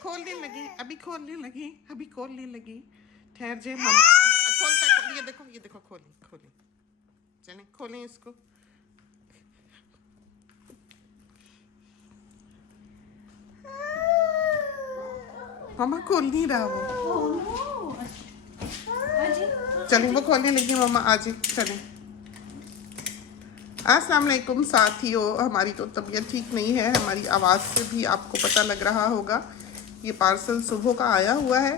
खोलने लगी, अभी खोलने लगी, अभी खोलने लगी। ठहर जाए हम खोलता। ये देखो खोली खोली। चले खोलें इसको। मामा खोल नहीं रहा वो। चलें वो खोलने लगी मामा, आज चलें। अस्सलाम वालेकुम साथियों, हमारी तो तबीयत ठीक नहीं है, हमारी आवाज़ से भी आपको पता लग रहा होगा। ये पार्सल सुबह का आया हुआ है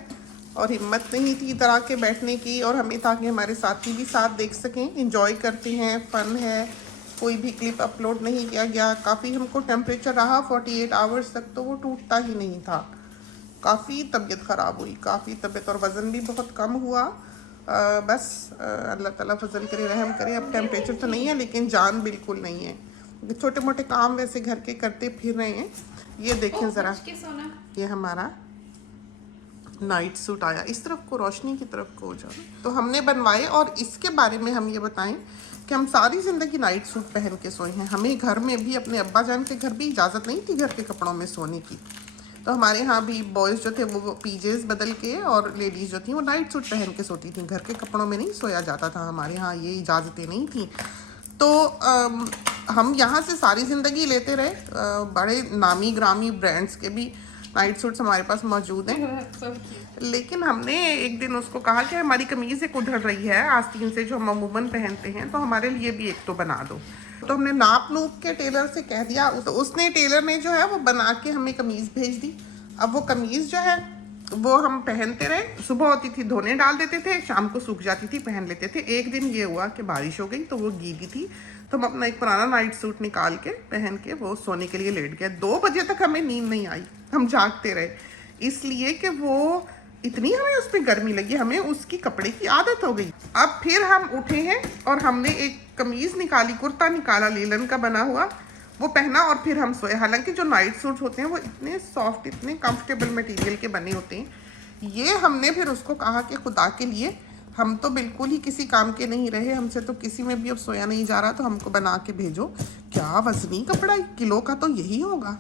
और हिम्मत नहीं थी इधर आके बैठने की, और हमें ताकि हमारे साथी भी साथ देख सकें, इंजॉय करते हैं, फ़न है। कोई भी क्लिप अपलोड नहीं किया गया। काफ़ी हमको टेम्परेचर रहा 48 आवर्स तक, तो वो टूटता ही नहीं था। काफ़ी तबीयत ख़राब हुई, काफ़ी तबीयत, और वज़न भी बहुत कम हुआ। बस अल्लाह ताला फजल करे, रहम करे। अब टेम्परेचर तो नहीं है लेकिन जान बिल्कुल नहीं है। छोटे मोटे काम वैसे घर के करते फिर रहे हैं। ये देखें ज़रा, ये हमारा नाइट सूट आया। इस तरफ को, रोशनी की तरफ को हो जाओ। तो हमने बनवाए, और इसके बारे में हम ये बताएं कि हम सारी ज़िंदगी नाइट सूट पहन के सोए हैं। हमें घर में भी, अपने अब्बा जान के घर भी इजाज़त नहीं थी घर के कपड़ों में सोने की। तो हमारे यहाँ भी बॉयज़ जो थे वो पीजेस बदल के, और लेडीज़ जो थी वो नाइट सूट पहन के सोती थी। घर के कपड़ों में नहीं सोया जाता था, हमारे यहाँ ये इजाज़तें नहीं थी। तो हम यहाँ से सारी ज़िंदगी लेते रहे। बड़े नामी ग्रामी ब्रांड्स के भी नाइट सूट्स हमारे पास मौजूद हैं। लेकिन हमने एक दिन उसको कहा कि हमारी कमीज़ एक उधड़ रही है आस्तीन से, जो हम अमूमन पहनते हैं, तो हमारे लिए भी एक तो बना दो। तो हमने नाप नूप के टेलर से कह दिया, तो उसने, टेलर ने जो है वो बना के हमें कमीज़ भेज दी। अब वो कमीज़ जो है वो हम पहनते रहे। सुबह होती थी धोने डाल देते थे, शाम को सूख जाती थी, पहन लेते थे। एक दिन ये हुआ कि बारिश हो गई तो वो गीली थी, तो हम अपना एक पुराना नाइट सूट निकाल के पहन के वो सोने के लिए लेट गए। 2 बजे तक हमें नींद नहीं आई, हम जागते रहे, इसलिए कि वो इतनी हमें उसमें गर्मी लगी, हमें उसकी कपड़े की आदत हो गई। अब फिर हम उठे हैं और हमने एक कमीज़ निकाली, कुर्ता निकाला लीलन का बना हुआ, वो पहना और फिर हम सोए। हालांकि जो नाइट सूट होते हैं वो इतने सॉफ्ट, इतने कंफर्टेबल मटेरियल के बने होते हैं। ये हमने फिर उसको कहा कि खुदा के लिए, हम तो बिल्कुल ही किसी काम के नहीं रहे, हमसे तो किसी में भी अब सोया नहीं जा रहा, तो हमको बना के भेजो। क्या वजनी कपड़ा, 1 किलो का तो यही होगा,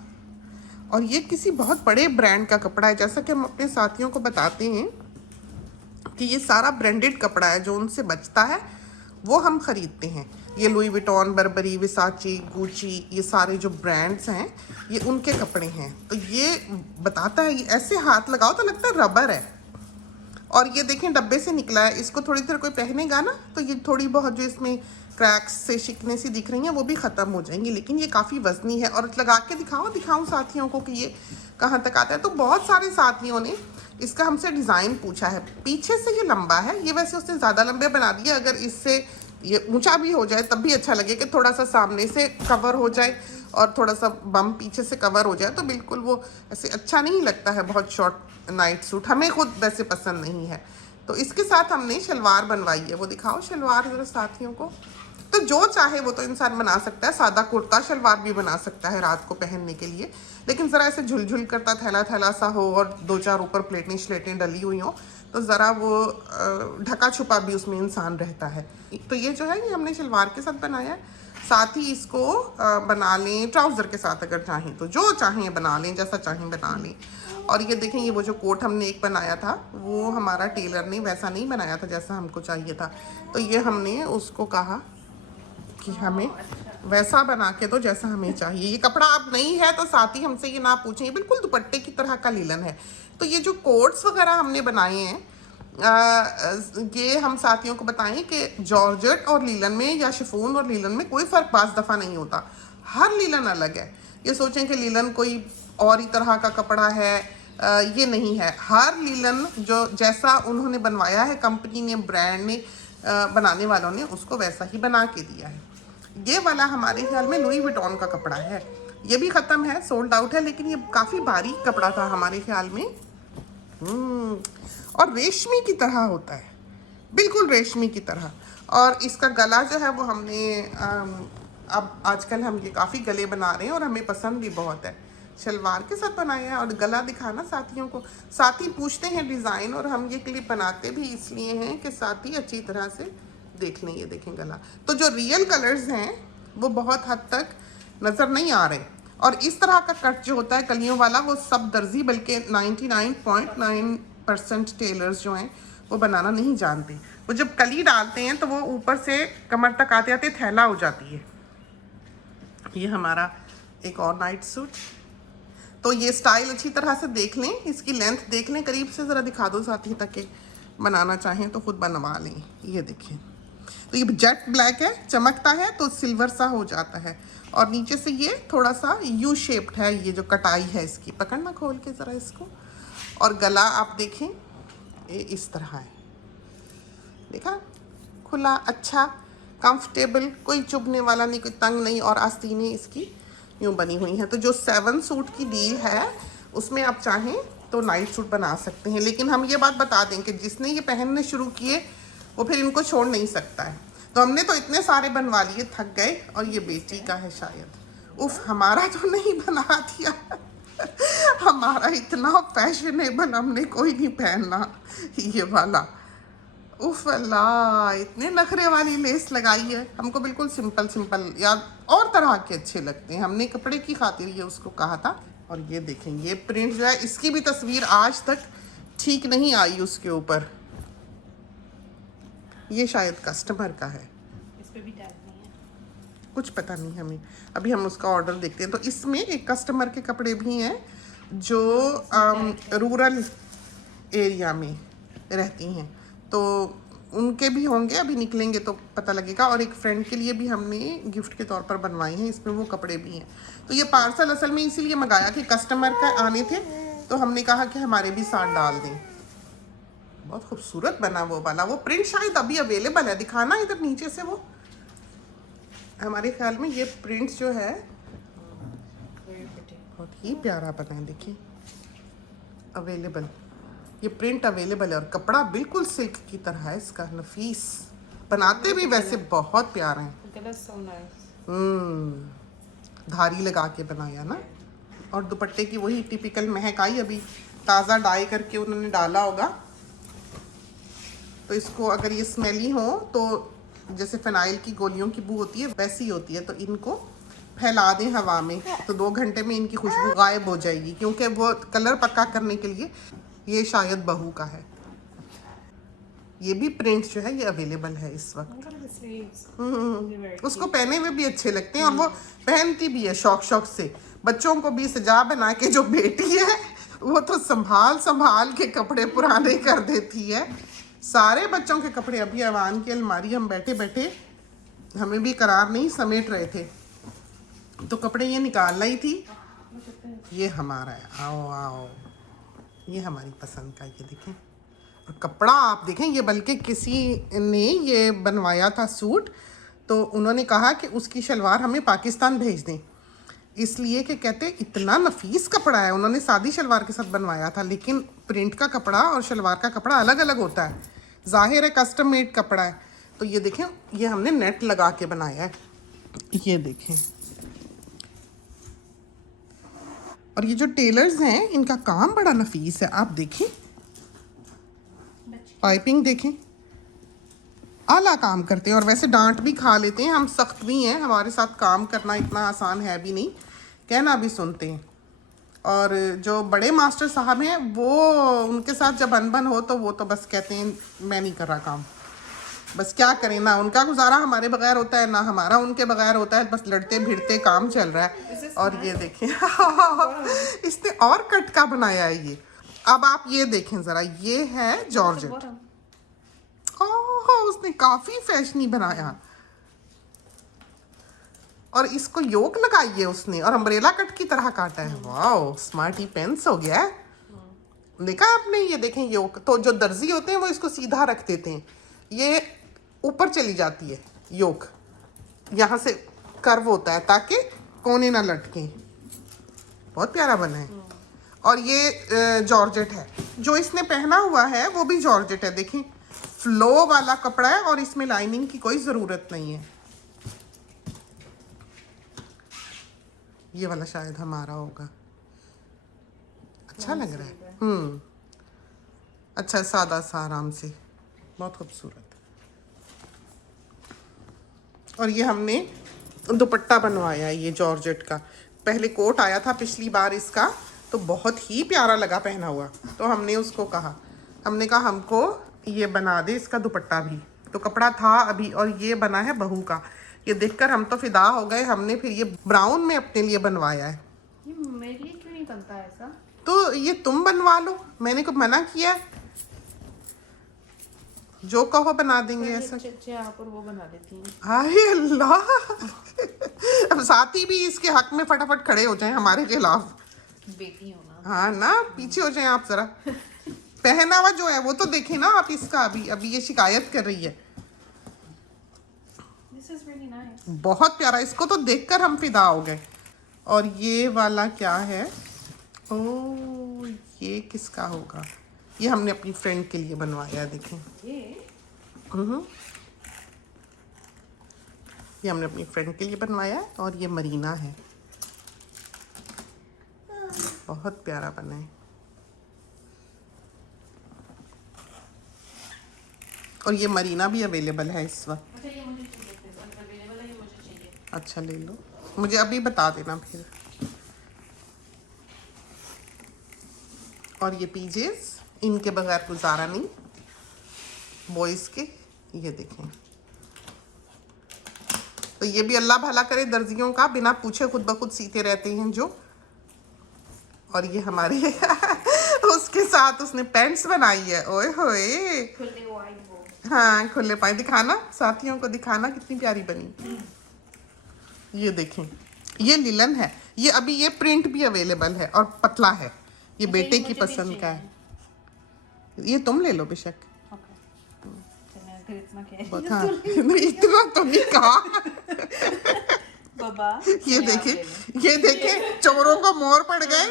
और ये किसी बहुत बड़े ब्रांड का कपड़ा है। जैसा कि हम अपने साथियों को बताते हैं कि ये सारा ब्रांडेड कपड़ा है, जो उनसे बचता है वो हम ख़रीदते हैं। ये लुई विटॉन, बर्बरी, विसाची, गुची, ये सारे जो ब्रांड्स हैं ये उनके कपड़े हैं। तो ये बताता है, ये ऐसे हाथ लगाओ तो लगता है रबर है। और ये देखें डब्बे से निकला है, इसको थोड़ी देर कोई पहनेगा ना तो ये थोड़ी बहुत जो इसमें क्रैक्स से शिकने सी दिख रही हैं वो भी ख़त्म हो जाएंगी। लेकिन ये काफ़ी वजनी है, और लगा के दिखाऊं साथियों को कि ये कहाँ तक आता है। तो बहुत सारे साथियों ने इसका हमसे डिज़ाइन पूछा है। पीछे से ये लंबा है, ये वैसे उसने ज़्यादा लंबे बना दिए। अगर इससे ये ऊंचा भी हो जाए तब भी अच्छा लगे कि थोड़ा सा सामने से कवर हो जाए और थोड़ा सा बम पीछे से कवर हो जाए, तो बिल्कुल वो ऐसे अच्छा नहीं लगता है। बहुत शॉर्ट नाइट सूट हमें खुद वैसे पसंद नहीं है। तो इसके साथ हमने शलवार बनवाई है, वो दिखाओ शलवार ज़रा साथियों को। तो जो चाहे वो तो इंसान बना सकता है, सादा कुर्ता शलवार भी बना सकता है रात को पहनने के लिए, लेकिन ज़रा ऐसे झुलझुल करता थैला थैला सा हो और 2-4 ऊपर प्लेटें श्लेटें डली हुई हों, तो ज़रा वो ढका छुपा भी उसमें इंसान रहता है। तो ये जो है ये हमने शलवार के साथ बनाया है। साथ ही इसको बना लें ट्राउज़र के साथ, अगर चाहें तो, जो चाहें बना लें, जैसा चाहें बना लें। और ये देखें, ये वो जो कोट हमने एक बनाया था वो हमारा टेलर ने वैसा नहीं बनाया था जैसा हमको चाहिए था, तो ये हमने उसको कहा कि हमें वैसा बना के दो जैसा हमें चाहिए। ये कपड़ा अब नहीं है तो साथ ही हमसे ये ना पूछें, ये बिल्कुल दुपट्टे की तरह का लीलन है। तो ये जो कोट्स वगैरह हमने बनाए हैं, ये हम साथियों को बताएं कि जॉर्जेट और लीलन में या शिफॉन और लीलन में कोई फ़र्क बाज़ दफ़ा नहीं होता, हर लीलन अलग है। ये सोचें कि लीलन कोई और ही तरह का कपड़ा है, ये नहीं है। हर लीलन जो जैसा उन्होंने बनवाया है, कंपनी ने, ब्रांड ने, बनाने वालों ने उसको वैसा ही बना के दिया है। ये वाला हमारे ख्याल में लुई विटॉन का कपड़ा है, ये भी ख़त्म है, सोल्ड आउट है, लेकिन ये काफ़ी बारीक कपड़ा था हमारे ख्याल में। और रेशमी की तरह होता है, बिल्कुल रेशमी की तरह। और इसका गला जो है वो हमने अब आजकल हम ये काफ़ी गले बना रहे हैं और हमें पसंद भी बहुत है। शलवार के साथ बनाया है, और गला दिखाना साथियों को। साथी पूछते हैं डिज़ाइन, और हम ये क्लिप बनाते भी इसलिए हैं कि साथी अच्छी तरह से देख लें। ये देखें गला, तो जो रियल कलर्स हैं वो बहुत हद तक नज़र नहीं आ रहे, और इस तरह का कट जो होता है कलियों वाला, वो सब दर्जी बल्कि 99.9% टेलर्स जो हैं वो बनाना नहीं जानते। वो जब कली डालते हैं तो वो ऊपर से कमर तक आते आते थैला हो जाती है। ये हमारा एक और नाइट सूट। तो ये स्टाइल अच्छी तरह से देख लें, इसकी लेंथ देख लें, करीब से ज़रा दिखा दो साथी, ताकि बनाना चाहें तो खुद बनवा लें। ये देखें, तो ये जेट ब्लैक है, चमकता है तो सिल्वर सा हो जाता है, और नीचे से ये थोड़ा सा यू शेप्ड है। ये जो कटाई है इसकी, पकड़ना खोल के ज़रा इसको, और गला आप देखें ये इस तरह है, देखा, खुला, अच्छा, कंफर्टेबल, कोई चुभने वाला नहीं, कोई तंग नहीं, और आस्तीनें इसकी यूँ बनी हुई हैं। तो जो 7 सूट की डील है उसमें आप चाहें तो नाइट सूट बना सकते हैं, लेकिन हम ये बात बता दें कि जिसने ये पहनने शुरू किए वो फिर इनको छोड़ नहीं सकता है। तो हमने तो इतने सारे बनवा लिए, थक गए, और ये बेटी का है शायद। उफ, हमारा तो नहीं बना दिया हमारा इतना फैशनेबल हमने कोई नहीं पहनना ये वाला। उफ अल्लाह, इतने नखरे वाली लेस लगाई है। हमको बिल्कुल सिंपल सिंपल या और तरह के अच्छे लगते हैं, हमने कपड़े की खातिर ये उसको कहा था। और ये देखें, ये प्रिंट जो है इसकी भी तस्वीर आज तक ठीक नहीं आई उसके ऊपर। ये शायद कस्टमर का है, इस पे भी टैग नहीं है, कुछ पता नहीं हमें। अभी हम उसका ऑर्डर देखते हैं। तो इसमें एक कस्टमर के कपड़े भी हैं जो रूरल एरिया में रहती हैं, तो उनके भी होंगे, अभी निकलेंगे तो पता लगेगा। और एक फ्रेंड के लिए भी हमने गिफ्ट के तौर पर बनवाए हैं, इसमें वो कपड़े भी हैं। तो ये पार्सल असल में इसीलिए मंगाया कि कस्टमर का आने थे, तो हमने कहा कि हमारे भी साथ डाल दें। बहुत खूबसूरत बना वो वाला। वो प्रिंट शायद अभी अवेलेबल है, दिखाना इधर नीचे से। वो हमारे ख्याल में ये प्रिंट जो है बहुत ही प्यारा बना है, देखिए, अवेलेबल, ये प्रिंट अवेलेबल है, और कपड़ा बिल्कुल सिल्क की तरह है इसका, नफीस। बनाते भी वैसे बहुत प्यारे हैं। धारी लगा के बनाया ना, और दुपट्टे की वही टिपिकल महक आई, अभी ताज़ा डाई करके उन्होंने डाला होगा। तो इसको अगर ये स्मेली हो तो जैसे फिनाइल की गोलियों की बू होती है वैसी होती है, तो इनको फैला दें हवा में, तो 2 घंटे में इनकी खुशबू गायब हो जाएगी, क्योंकि वो कलर पक्का करने के लिए। ये शायद बहू का है। ये भी प्रिंट जो है ये अवेलेबल है इस वक्त। उसको पहने में भी अच्छे लगते हैं, और वो पहनती भी है शौक शौक से। बच्चों को भी सजा बना के, जो बेटी है वो तो संभाल संभाल के कपड़े पुराने कर देती है। सारे बच्चों के कपड़े अभी अवान की अलमारी हम बैठे बैठे, हमें भी करार नहीं, समेट रहे थे, तो कपड़े ये निकाल लाई थी। ये हमारा है, आओ आओ, ये हमारी पसंद का, ये देखें। और कपड़ा आप देखें, ये बल्कि किसी ने ये बनवाया था सूट, तो उन्होंने कहा कि उसकी शलवार हमें पाकिस्तान भेज दें, इसलिए कि कहते इतना नफीस कपड़ा है। उन्होंने सादी शलवार के साथ बनवाया था, लेकिन प्रिंट का कपड़ा और शलवार का कपड़ा अलग अलग होता है, जाहिर है कस्टम मेड कपड़ा है। तो ये देखें, ये हमने नेट लगा के बनाया है, ये देखें। और ये जो टेलर्स हैं इनका काम बड़ा नफीस है, आप देखें, पाइपिंग देखें, आला काम करते हैं। और वैसे डांट भी खा लेते हैं, हम सख्त भी हैं, हमारे साथ काम करना इतना आसान है भी नहीं, कहना भी सुनते हैं। और जो बड़े मास्टर साहब हैं, वो उनके साथ जब अनबन हो तो वो तो बस कहते हैं मैं नहीं कर रहा काम। बस क्या करें, ना उनका गुजारा हमारे बगैर होता है, ना हमारा उनके बगैर होता है, बस लड़ते भिड़ते काम चल रहा है। और ये देखें इसने और कट का बनाया है ये। अब आप ये देखें ज़रा, ये है जॉर्जेट। उसने काफ़ी फैशनी बनाया, और इसको योक लगाई है उसने, और अम्ब्रेला कट की तरह काटा है। वाओ, स्मार्टी पेंस हो गया है। देखा आपने, ये देखें योक। तो जो दर्जी होते हैं वो इसको सीधा रख देते हैं, ये ऊपर चली जाती है योक, यहाँ से कर्व होता है ताकि कोने ना लटके। बहुत प्यारा बना है। और ये जॉर्जेट है, जो इसने पहना हुआ है वो भी जॉर्जेट है। देखें, फ्लो वाला कपड़ा है, और इसमें लाइनिंग की कोई ज़रूरत नहीं है। ये वाला शायद हमारा होगा, अच्छा लग रहा है। अच्छा, सादा सा, आराम से, बहुत खूबसूरत। और ये हमने दुपट्टा बनवाया है ये जॉर्जेट का, पहले कोट आया था पिछली बार इसका, तो बहुत ही प्यारा लगा पहना हुआ। तो हमने उसको कहा, हमने कहा हमको ये बना दे इसका दुपट्टा भी। तो कपड़ा था अभी, और ये बना है बहू का। ये देखकर हम तो फिदा हो गए। हमने फिर ये ब्राउन में अपने लिए बनवाया है। ये मेरे लिए क्यों नहीं बनता ऐसा? तो ये तुम बनवा लो, मैंने को मना किया है? जो कहो बना देंगे ऐसा। अच्छे आप और वो बना देती हैं। हाय अल्लाह। अब साथी भी इसके हक में फटाफट खड़े हो जाएं हमारे खिलाफ। बेटी हो ना। हाँ ना, पीछे हो जाएं आप जरा। पहनावा जो है वो तो देखे ना आप इसका। अभी ये शिकायत कर रही है। This is really nice. बहुत प्यारा, इसको तो देखकर हम फिदा हो गए। और ये वाला क्या है? ओ, ये किसका होगा? ये हमने अपनी फ्रेंड के लिए बनवाया, देखें। ये हमने अपनी फ्रेंड के लिए बनवाया है, और ये मरीना है। बहुत प्यारा बना है। और ये मरीना भी अवेलेबल है इस वक्त। अच्छा ये मुझे चाहिए, अवेलेबल है, ये मुझे चाहिए। अच्छा ले लो, मुझे अभी बता देना फिर। और ये पीजेस, इनके बगैर गुजारा नहीं बॉयज़ के। ये देखें, तो ये भी अल्लाह भला करे दर्जियों का, बिना पूछे खुद ब खुद सीते रहते हैं जो। और ये हमारे उसके साथ उसने पैंट्स बनाई है। ओए होए, खुले वाइट वो। हाँ खुले पाए, दिखाना साथियों को, दिखाना कितनी प्यारी बनी। ये देखें, ये लिलन है। ये अभी ये प्रिंट भी अवेलेबल है और पतला है। ये अच्छा, बेटे ये की मुझे भी पसंद का है। चाहिए। ये तुम ले लो बेशक। ओके। चलो अगर इतना कह रही बहुत, हो हाँ तो नहीं, इतना तो नहीं कहा। बाबा ये देखें, ये देखें, चोरों को मोर पड़ गए।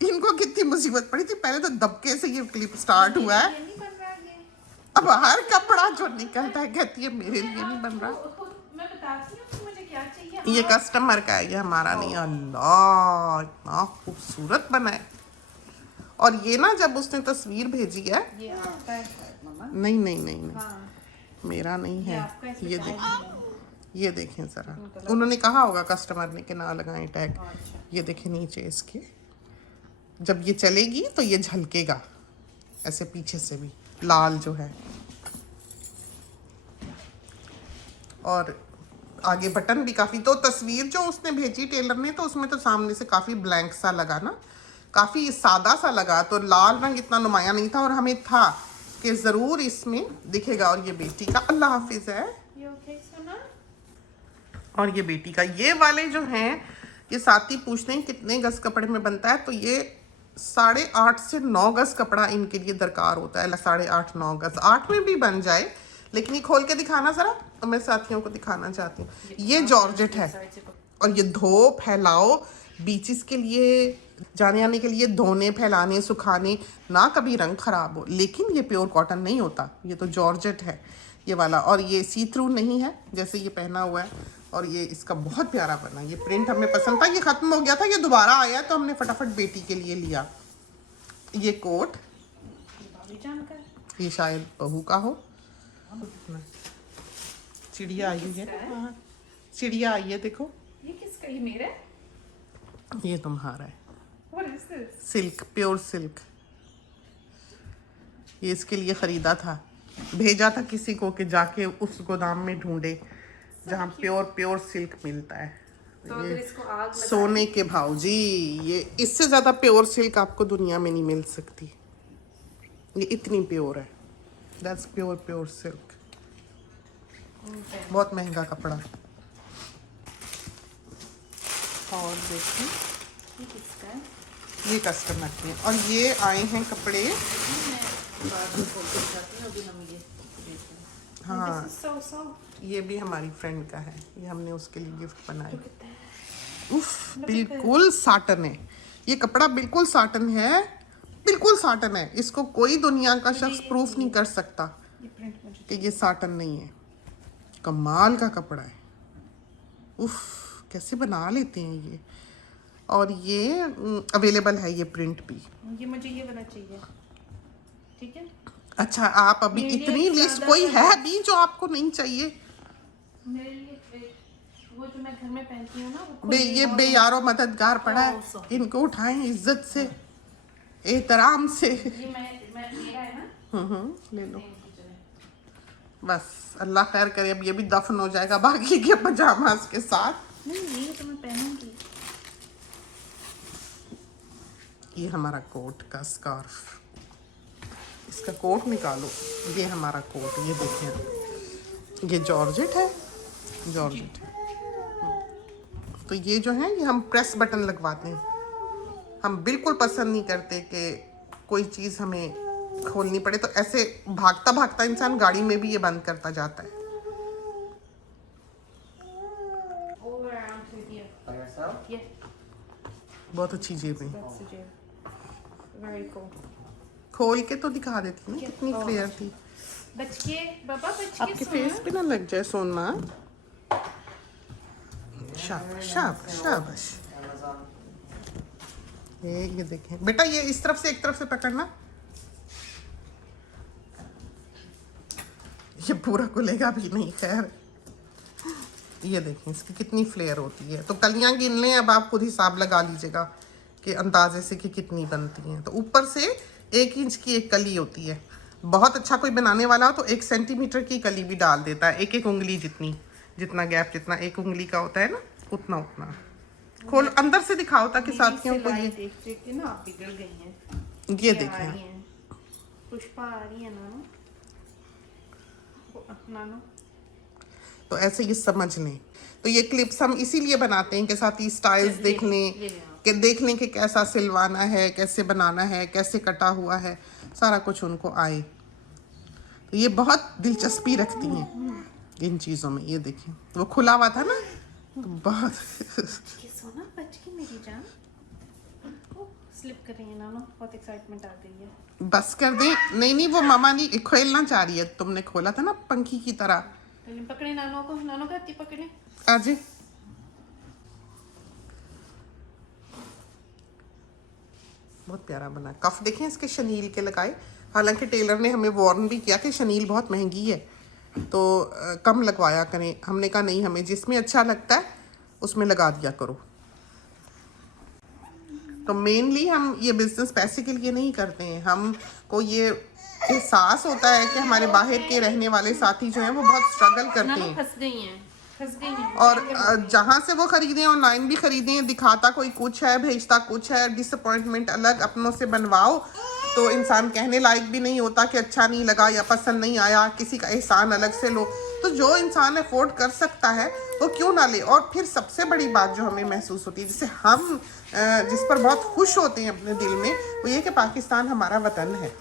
इनको कितनी मुसीबत पड़ी थी। पहले तो दबके से ये क्लिप स्टार्ट हुआ है। ये नहीं बन रहा ये। अब हर कपड़ा जो निकलता है कहती है मेरे लिए नहीं बन रहा। मैं बताती हूँ कि मुझे क्या चाहिए। ये कस्टमर का है, ये हमारा नहीं। अल्लाह, इतना खूबसूरत बना है। और ये ना जब उसने तस्वीर भेजी है, ये आपका है शायद मम्मा। नहीं नहीं नहीं नहीं, हाँ, मेरा नहीं ये है। आपका है, ये इसमें देखें, tag है। ये देखें जरा, उन्होंने कहा होगा कस्टमर ने कि ना लगाएं टैग। अच्छा। ये देखें नीचे इसके, जब ये चलेगी तो ये झलकेगा ऐसे पीछे से भी, लाल जो है। और आगे बटन भी काफ़ी। तो तस्वीर जो उसने भेजी टेलर ने, तो उसमें तो सामने से काफ़ी ब्लैंक सा लगा ना, काफ़ी सादा सा लगा। तो लाल रंग इतना नुमाया नहीं था, और हमें था कि ज़रूर इसमें दिखेगा। और ये बेटी का, अल्लाह हाफिज़ है। ये ओके सुना? और ये बेटी का, ये वाले जो हैं, ये साथी पूछते हैं कितने गज कपड़े में बनता है। तो ये 8.5 से 9 गज कपड़ा इनके लिए दरकार होता है। 8.5-9 गज, 8 में भी बन जाए। लेकिन ये खोल के दिखाना ज़रा, तो मैं साथियों को दिखाना चाहती हूँ। ये जॉर्जेट है, और ये धो फैलाओ, बीचेस के लिए जाने आने के लिए, धोने फैलाने सुखाने, ना कभी रंग ख़राब हो। लेकिन ये प्योर कॉटन नहीं होता, ये तो जॉर्जेट है ये वाला। और ये सी थ्रू नहीं है जैसे ये पहना हुआ है। और ये इसका बहुत प्यारा बना, ये प्रिंट हमें पसंद था। ये ख़त्म हो गया था, ये दोबारा आया, तो हमने फटाफट बेटी के लिए लिया। ये कोट, भाभी जान का है। ये शायद बहू का हो। चिड़िया आई है, हाँ, चिड़िया आई है, देखो। ये किसका? ये मेरा है? ये तुम्हारा है। What is this? Silk, pure silk. ये इसके लिए ख़रीदा था, भेजा था किसी को कि जाके उस गोदाम में ढूंढे जहाँ प्योर सिल्क मिलता है। तो अगर इसको आग लगा सोने के भाव जी, ये इससे ज़्यादा प्योर सिल्क आपको दुनिया में नहीं मिल सकती। ये इतनी प्योर है, दैट्स प्योर सिल्क। बहुत महंगा कपड़ा। और देखिए, ये किसका है? ये कस्टमर के हैं। और ये आए हैं कपड़े, मैं बाद में खोल के दिखाती हूँ, अभी हम ये देखते हैं। हाँ। This is so soft. ये भी हमारी फ्रेंड का है, ये हमने उसके लिए गिफ्ट बनाया। Look at that. उफ, बिल्कुल साटन है ये कपड़ा, बिल्कुल साटन है, बिल्कुल साटन है। इसको कोई दुनिया का शख्स प्रूफ नहीं कर सकता ये प्रिंट मुझे कि ये साटन नहीं है। कमाल का कपड़ा है। उफ, कैसे बना लेते हैं ये। और ये अवेलेबल है ये प्रिंट भी। ये मुझे ये वाला चाहिए, ठीक है? अच्छा, आप अभी मेरे लिए इतनी लिस्ट ज़्यादा कोई है भी जो आपको नहीं चाहिए? मेरे लिए वो जो मैं घर में पहनती हूँ ना वो ये बेयारो मददगार पड़ा है, also. इनको उठाएं इज्जत से, एहतराम से। ये मैं मेरा है ना। ले लो इनकी चले। बस, अल्लाह खैर करे, अब ये भी दफन हो जाएगा बाकी के पजामास के साथ। नहीं ये तो मैं पहनूंगी। ये हमारा कोट का स्कार्फ, इसका कोट निकालो। ये हमारा कोट, ये देखें, ये जॉर्जेट है, जॉर्जेट है। तो ये जो है, ये हम प्रेस बटन लगवाते हैं। हम बिल्कुल पसंद नहीं करते कि कोई चीज़ हमें खोलनी पड़े, तो ऐसे भागता भागता इंसान गाड़ी में भी ये बंद करता जाता है। Over around to here. By yourself? Yeah, बहुत अच्छी जेब है। that's the jail. Very cool. खोल के तो दिखा देती ना कितनी फ्लेयर थी। बच के बाबा, बच के आपके सोना। फेस पे ना लग जाए सोनमा। शाबाश शाबाश शाबाश। Amazon. ये देखें बेटा, ये इस तरफ से एक तरफ से पकड़ना, ये पूरा खुलेगा भी नहीं। खैर, ये देखें इसकी कितनी फ्लेयर होती है। तो कलियां गिन लें, अब आप खुद हिसाब लगा लीजिएगा कि अंदाजे से कि कितनी बनती हैं। तो ऊपर से 1 इंच की एक कली होती है। बहुत अच्छा कोई बनाने वाला हो तो 1 सेंटीमीटर की कली भी डाल देता है, एक उंगली जितनी, जितना गैप जितना 1 उंगली का होता है ना, उतना उतना। खोल, अंदर से दिखाओ ताकि साथियों को ये देख के ना आप बिगड़ गई हैं। ये आ देखें। रही हैं। पुष्पा आ रही है नानो। नानो। तो ऐसे ये समझ लें। तो ये क्लिप्स हम इसीलिए बनाते हैं कि साथ ही स्टाइल्स देख लें, कि देख लें कि कैसा सिलवाना है, कैसे बनाना है, कैसे कटा हुआ है, सारा कुछ उनको आए। तो ये बहुत दिलचस्पी रखती हैं इन चीज़ों में। ये देखें, वो खुला हुआ था ना, तो बहुत ये सोना बच के मेरी जान। स्लिप कर रही है नानो, बहुत एक्साइटमेंट आ गई है। बस कर दें। नहीं नहीं, वो मामा नहीं खेलना चाह रही है। तुमने खोला था ना पंखी की तरह। पहले पकड़े नानो को, नानो का हत्ती पकड़े। आज बहुत प्यारा बना। कफ देखें इसके शनील के लगाए। हालांकि टेलर ने हमें वार्न भी किया कि शनील बहुत महंगी है, तो कम लगवाया करें। हमने कहा नहीं, हमें जिसमें अच्छा लगता है उसमें लगा दिया करो। तो मेनली हम ये बिजनेस पैसे के लिए नहीं करते हैं। हमको ये एहसास होता है कि हमारे बाहर के रहने वाले साथी जो हैं वो बहुत स्ट्रगल करते नानो हैं, फंस गई हैं, फंस गई हैं। और जहाँ से वो खरीदें, ऑनलाइन भी खरीदें, दिखाता कोई कुछ है, भेजता कुछ है, डिसअपॉइंटमेंट अलग। अपनों से बनवाओ तो इंसान कहने लायक भी नहीं होता कि अच्छा नहीं लगा या पसंद नहीं आया, किसी का एहसान अलग से लो। तो जो इंसान अफोर्ड कर सकता है वो क्यों ना ले। और फिर सबसे बड़ी बात जो हमें महसूस होती है, जिससे हम जिस पर बहुत खुश होते हैं अपने दिल में, वो ये कि पाकिस्तान हमारा वतन है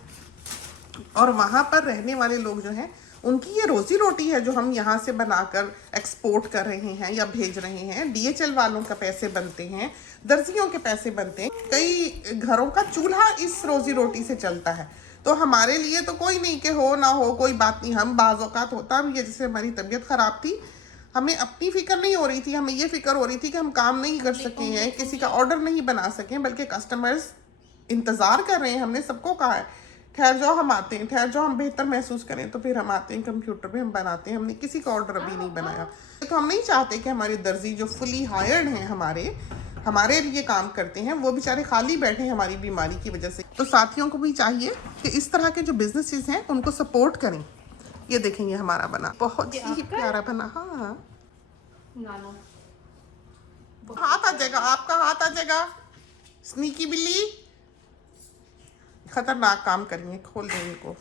और वहाँ पर रहने वाले लोग जो हैं उनकी ये रोजी रोटी है जो हम यहाँ से बनाकर एक्सपोर्ट कर रहे हैं या भेज रहे हैं। DHL वालों का पैसे बनते हैं, दर्जियों के पैसे बनते हैं, कई घरों का चूल्हा इस रोजी रोटी से चलता है। तो हमारे लिए तो कोई नहीं कि हो ना हो कोई बात नहीं। हम बाज़ औक़ात होता भी है, जैसे हमारी तबीयत ख़राब थी, हमें अपनी फ़िक्र नहीं हो रही थी, हमें ये फ़िक्र हो रही थी कि हम काम नहीं कर सके हैं, किसी का ऑर्डर नहीं बना सकें, बल्कि कस्टमर्स इंतज़ार कर रहे हैं। हमने सबको कहा है ठहर जाओ, हम आते हैं, ठहर जाओ, हम बेहतर महसूस करें तो फिर हम आते हैं, कंप्यूटर पे हम बनाते हैं। हमने किसी का ऑर्डर अभी नहीं बनाया। तो हम नहीं चाहते कि हमारे दर्जी जो फुली हायर्ड हैं, हमारे लिए काम करते हैं, वो बेचारे खाली बैठे हैं हमारी बीमारी की वजह से। तो साथियों को भी चाहिए कि इस तरह के जो बिजनेसेस हैं उनको सपोर्ट करें। ये देखेंगे हमारा बना, बहुत ही प्यारा बना। हाँ, नानो हाथ आ जाएगा, आपका हाथ आ जाएगा। स्नीकी बिल्ली, खतरनाक काम करेंगे। खोल दें इनको।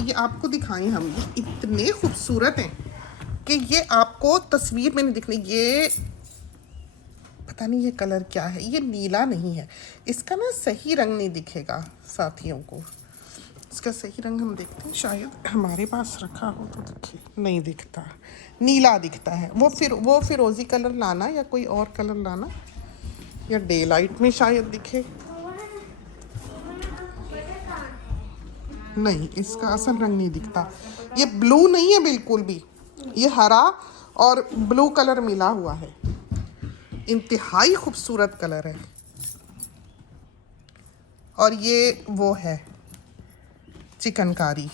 ये आपको दिखाएं हम, ये इतने खूबसूरत हैं कि ये आपको तस्वीर में नहीं दिखने। ये पता नहीं ये कलर क्या है, ये नीला नहीं है, इसका ना सही रंग नहीं दिखेगा साथियों को। इसका सही रंग हम देखते हैं, शायद हमारे पास रखा हो तो दिखे। नहीं दिखता, नीला दिखता है। वो फिरोजी कलर लाना या कोई और कलर लाना, या डे लाइट में शायद दिखे। नहीं, इसका असल रंग नहीं दिखता। ये ब्लू नहीं है बिल्कुल भी, ये हरा और ब्लू कलर मिला हुआ है। इंतहाई खूबसूरत कलर है। और ये वो है चिकनकारी,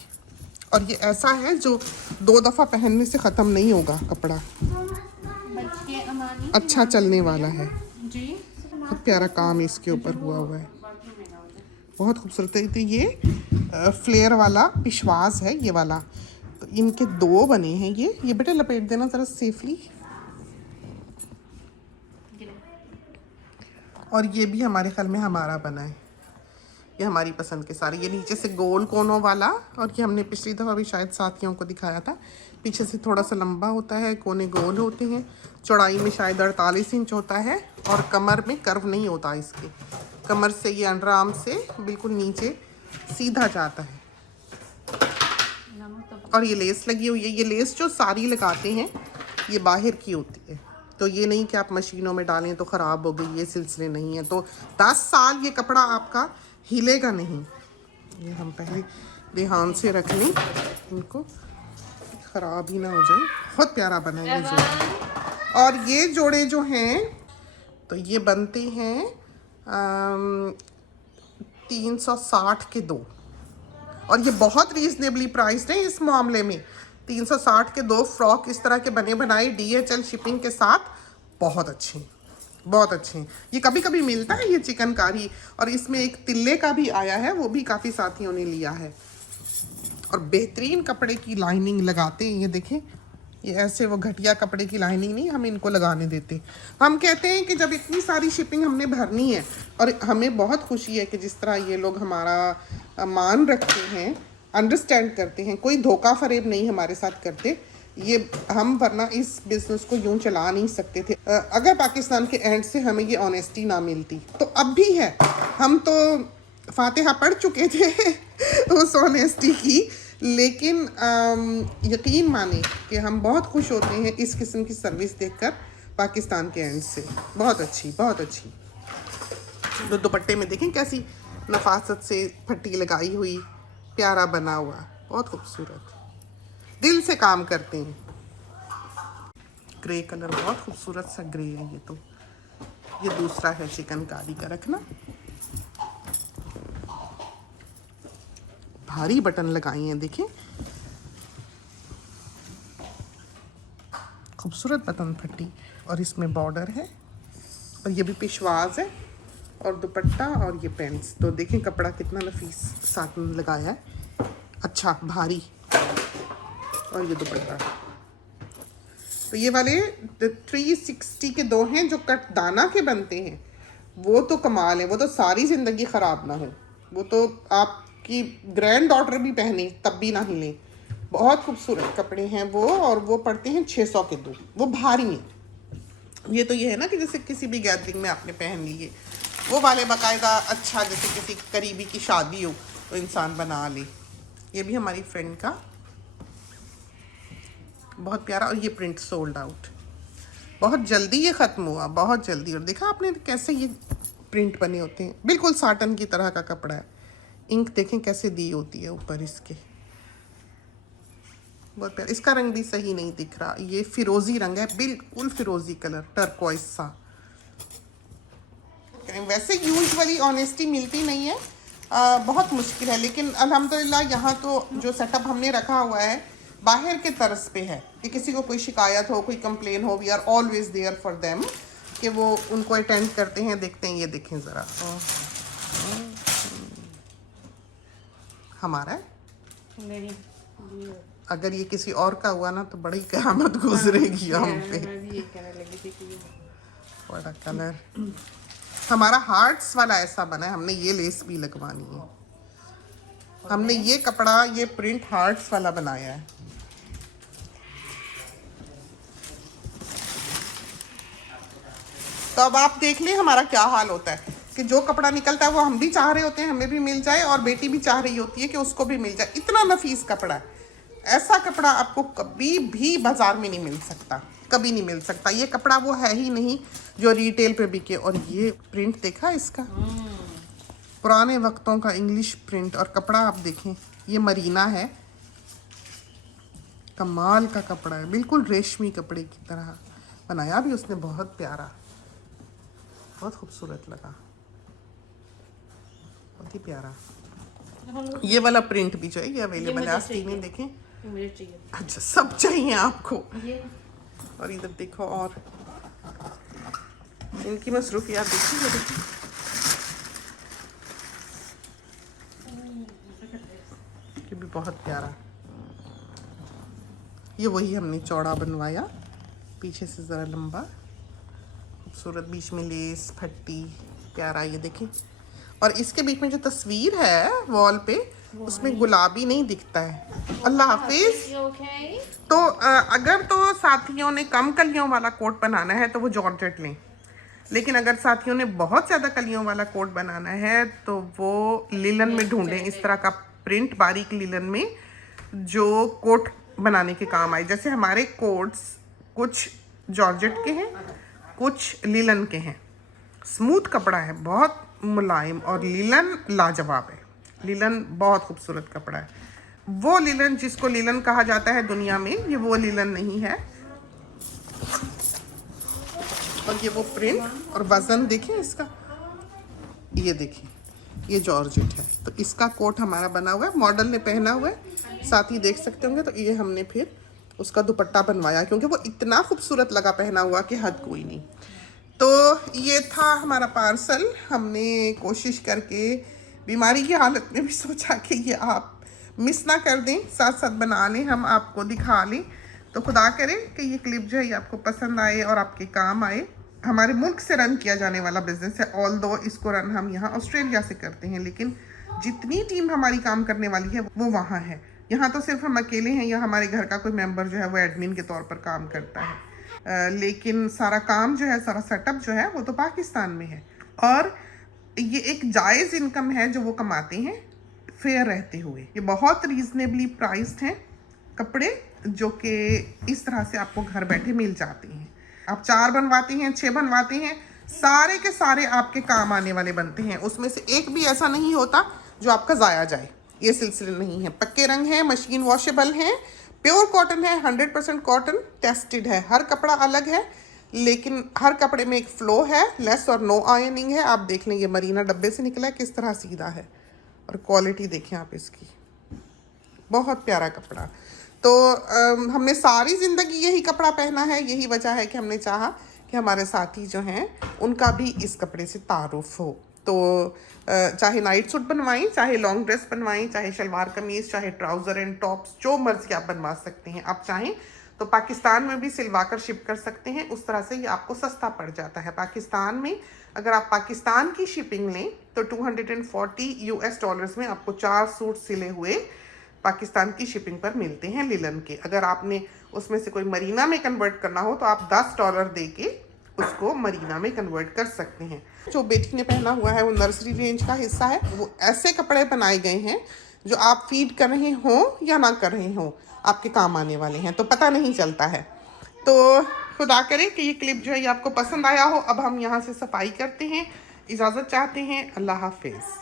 और ये ऐसा है जो 2 दफ़ा पहनने से ख़त्म नहीं होगा कपड़ा, बच के अमानी अच्छा चलने वाला है। जी। बहुत प्यारा काम इसके ऊपर हुआ है, बहुत खूबसूरत है। तो ये फ्लेयर वाला पिशवास है, ये वाला। तो इनके 2 बने हैं ये बेटे लपेट देना ज़रा सेफली। और ये भी हमारे ख्याल में हमारा बना है, ये हमारी पसंद के सारे। ये नीचे से गोल कोनों वाला, और ये हमने पिछली दफ़ा भी शायद साथियों को दिखाया था। पीछे से थोड़ा सा लंबा होता है, कोने गोल होते हैं, चौड़ाई में शायद 48 इंच होता है, और कमर में कर्व नहीं होता इसके। कमर से ये अंडर आर्म से बिल्कुल नीचे सीधा जाता है। और ये लेस लगी हुई है। ये लेस जो साड़ी लगाते हैं ये बाहर की होती है, तो ये नहीं कि आप मशीनों में डालें तो ख़राब हो गई, ये सिलसिले नहीं है। तो 10 साल ये कपड़ा आपका हिलेगा नहीं। ये हम पहले ध्यान से रख लें इनको, ख़राब ही ना हो जाए। बहुत प्यारा बना है ये जोड़े। और ये जोड़े जो हैं तो ये बनते हैं 360 के 2, और ये बहुत रीजनेबली प्राइस्ड है इस मामले में। 360 के 2 फ्रॉक इस तरह के बने बनाए DHL शिपिंग के साथ, बहुत अच्छे, बहुत अच्छे। ये कभी कभी मिलता है ये चिकनकारी, और इसमें एक तिल्ले का भी आया है, वो भी काफ़ी साथियों ने लिया है। और बेहतरीन कपड़े की लाइनिंग लगाते हैं, ये देखें। ये ऐसे वो घटिया कपड़े की लाइनिंग नहीं हम इनको लगाने देते। हम कहते हैं कि जब इतनी सारी शिपिंग हमने भरनी है, और हमें बहुत खुशी है कि जिस तरह ये लोग हमारा मान रखते हैं, अंडरस्टैंड करते हैं, कोई धोखा फरेब नहीं हमारे साथ करते ये। हम वरना इस बिज़नेस को यूं चला नहीं सकते थे अगर पाकिस्तान के एंड से हमें ये ऑनेस्टी ना मिलती। तो अब भी है, हम तो फातिहा पढ़ चुके थे उस ऑनेस्टी की, लेकिन यकीन माने कि हम बहुत खुश होते हैं इस किस्म की सर्विस देखकर पाकिस्तान के एंड से। बहुत अच्छी, बहुत अच्छी। तो दुपट्टे में देखें कैसी नफासत से पट्टी लगाई हुई, प्यारा बना हुआ, बहुत खूबसूरत, दिल से काम करते हैं। ग्रे कलर बहुत खूबसूरत सा ग्रे है ये। तो ये दूसरा है चिकनकारी का, रखना। भारी बटन लगाए हैं, देखिए खूबसूरत बटन पट्टी, और इसमें बॉर्डर है, और ये भी पिशवाज है, और दुपट्टा और ये पैंट्स। तो देखें कपड़ा कितना नफीस साथ में लगाया है, अच्छा भारी। और ये दुपट्टा। तो ये वाले 360 के 2 हैं जो कट दाना के बनते हैं, वो तो कमाल है। वो तो सारी ज़िंदगी ख़राब ना हो, वो तो आपकी ग्रैंड डॉटर भी पहने तब भी ना हिले। बहुत खूबसूरत कपड़े हैं वो, और वो पड़ते हैं 600 के 2। वो भारी हैं। ये तो ये है ना कि जैसे किसी भी गैदरिंग में आपने पहन लिए, वो वाले बाकायदा अच्छा, जैसे किसी करीबी की शादी हो तो इंसान बना ले। ये भी हमारी फ्रेंड का, बहुत प्यारा। और ये प्रिंट सोल्ड आउट, बहुत जल्दी ये ख़त्म हुआ, बहुत जल्दी। और देखा आपने कैसे ये प्रिंट बने होते हैं, बिल्कुल साटन की तरह का कपड़ा है। इंक देखें कैसे दी होती है ऊपर इसके, बहुत प्यारा। इसका रंग भी सही नहीं दिख रहा, ये फिरोजी रंग है, बिल्कुल फिरोजी कलर, टर्कोइज सा। वैसे यूजुअली ऑनेस्टी मिलती नहीं है, बहुत मुश्किल है, लेकिन अल्हम्दुलिल्लाह यहाँ तो जो सेटअप हमने रखा हुआ है बाहर के तरस पे है कि किसी को कोई शिकायत हो, कोई कंप्लेन हो, we are always there for them, कि वो उनको अटेंड करते हैं। देखते हैं, ये देखें ज़रा, हमारा है। नहीं, अगर ये किसी और का हुआ ना तो बड़ी क़यामत गुजरेगी हम पे। बड़ा कलर हमारा हार्ट्स वाला ऐसा बना है, हमने ये लेस भी लगवानी है। हमने ये कपड़ा, ये प्रिंट हार्ट्स वाला बनाया है। तो अब आप देख लें हमारा क्या हाल होता है कि जो कपड़ा निकलता है वो हम भी चाह रहे होते हैं हमें भी मिल जाए, और बेटी भी चाह रही होती है कि उसको भी मिल जाए। इतना नफीस कपड़ा है, ऐसा कपड़ा आपको कभी भी बाजार में नहीं मिल सकता, कभी नहीं मिल सकता। ये कपड़ा वो है ही नहीं जो रिटेल पे बिके। और ये प्रिंट देखा इसका, पुराने वक्तों का इंग्लिश प्रिंट। और कपड़ा आप देखें, ये मरीना है, कमाल का कपड़ा है, बिल्कुल रेशमी कपड़े की तरह बनाया भी उसने, बहुत प्यारा, बहुत खूबसूरत लगा, बहुत ही प्यारा। ये वाला प्रिंट भी जो है ये अवेलेबल है आस्तीन में, देखें मुझे चाहिए अच्छा, सब चाहिए आपको। ये। और इधर देखो, और इनकी मसरूफियात देखिए, ये देखिए। ये भी बहुत प्यारा। ये वही हमने चौड़ा बनवाया, पीछे से ज़रा लंबा, खूबसूरत, बीच में लेस फट्टी, प्यारा। ये देखें, और इसके बीच में जो तस्वीर है वॉल पे, उसमें गुलाबी नहीं दिखता है। अल्लाह हाफिज। ओके। तो अगर तो साथियों ने कम कलियों वाला कोट बनाना है तो वो जॉर्जेट लें, लेकिन अगर साथियों ने बहुत ज़्यादा कलियों वाला कोट बनाना है तो वो लिलन में ढूंढें, इस तरह का प्रिंट बारीक लिलन में जो कोट बनाने के काम आए। जैसे हमारे कोट्स कुछ जॉर्जेट के हैं, कुछ लिलन के हैं। स्मूथ कपड़ा है, बहुत मुलायम, और लिलन लाजवाब है। लिलन बहुत खूबसूरत कपड़ा है। वो लिलन जिसको लिलन कहा जाता है दुनिया में, ये वो लिलन नहीं है। और ये वो प्रिंट और वजन देखें इसका, ये देखिए, ये जॉर्जेट है। तो इसका कोट हमारा बना हुआ है, मॉडल ने पहना हुआ है, साथ ही देख सकते होंगे। तो ये हमने फिर उसका दुपट्टा बनवाया, क्योंकि वो इतना खूबसूरत लगा पहना हुआ कि हद कोई नहीं। तो ये था हमारा पार्सल। हमने कोशिश करके बीमारी की हालत में भी सोचा कि ये आप मिस ना कर दें, साथ साथ बना लें, हम आपको दिखा लें। तो खुदा करे कि ये क्लिप जो है ये आपको पसंद आए और आपके काम आए। हमारे मुल्क से रन किया जाने वाला बिजनेस है, ऑल दो इसको रन हम यहाँ ऑस्ट्रेलिया से करते हैं, लेकिन जितनी टीम हमारी काम करने वाली है वो वहाँ है। यहाँ तो सिर्फ हम अकेले हैं, या हमारे घर का कोई मेंबर जो है वो एडमिन के तौर पर काम करता है। लेकिन सारा काम जो है, सारा सेटअप जो है वो तो पाकिस्तान में है। और ये एक जायज़ इनकम है जो वो कमाते हैं फेयर रहते हुए। ये बहुत रीजनेबली प्राइस्ड हैं कपड़े, जो कि इस तरह से आपको घर बैठे मिल जाते हैं। आप 4 बनवाते हैं, 6 बनवाते हैं, सारे के सारे आपके काम आने वाले बनते हैं। उसमें से एक भी ऐसा नहीं होता जो आपका ज़ाया जाए। ये सिलसिले नहीं है। पक्के रंग हैं, मशीन वॉशेबल हैं, प्योर कॉटन है, 100% कॉटन, टेस्टेड है। हर कपड़ा अलग है, लेकिन हर कपड़े में एक फ्लो है, लेस और नो आयनिंग है। आप देख लें, ये मरीना डब्बे से निकला है, किस तरह सीधा है, और क्वालिटी देखें आप इसकी, बहुत प्यारा कपड़ा। तो हमने सारी ज़िंदगी यही कपड़ा पहना है। यही वजह है कि हमने चाहा कि हमारे साथी जो हैं उनका भी इस कपड़े से तारुफ हो। तो चाहे नाइट सूट बनवाएं, चाहे लॉन्ग ड्रेस बनवाएं, चाहे शलवार कमीज़, चाहे ट्राउज़र एंड टॉप्स, जो मर्जी आप बनवा सकते हैं। आप चाहें तो पाकिस्तान में भी सिलवा कर शिप कर सकते हैं, उस तरह से ये आपको सस्ता पड़ जाता है। पाकिस्तान में अगर आप पाकिस्तान की शिपिंग लें तो $240 में आपको 4 सूट सिले हुए पाकिस्तान की शिपिंग पर मिलते हैं लिलन के। अगर आपने उसमें से कोई मरीना में कन्वर्ट करना हो तो आप $10 दे के उसको मरीना में कन्वर्ट कर सकते हैं। जो बेटी ने पहना हुआ है वो नर्सरी रेंज का हिस्सा है। वो ऐसे कपड़े बनाए गए हैं जो आप फीड कर रहे हो या ना कर रहे हो, आपके काम आने वाले हैं, तो पता नहीं चलता है। तो खुदा करे कि ये क्लिप जो है ये आपको पसंद आया हो। अब हम यहाँ से सफाई करते हैं, इजाज़त चाहते हैं। अल्लाह हाफिज़।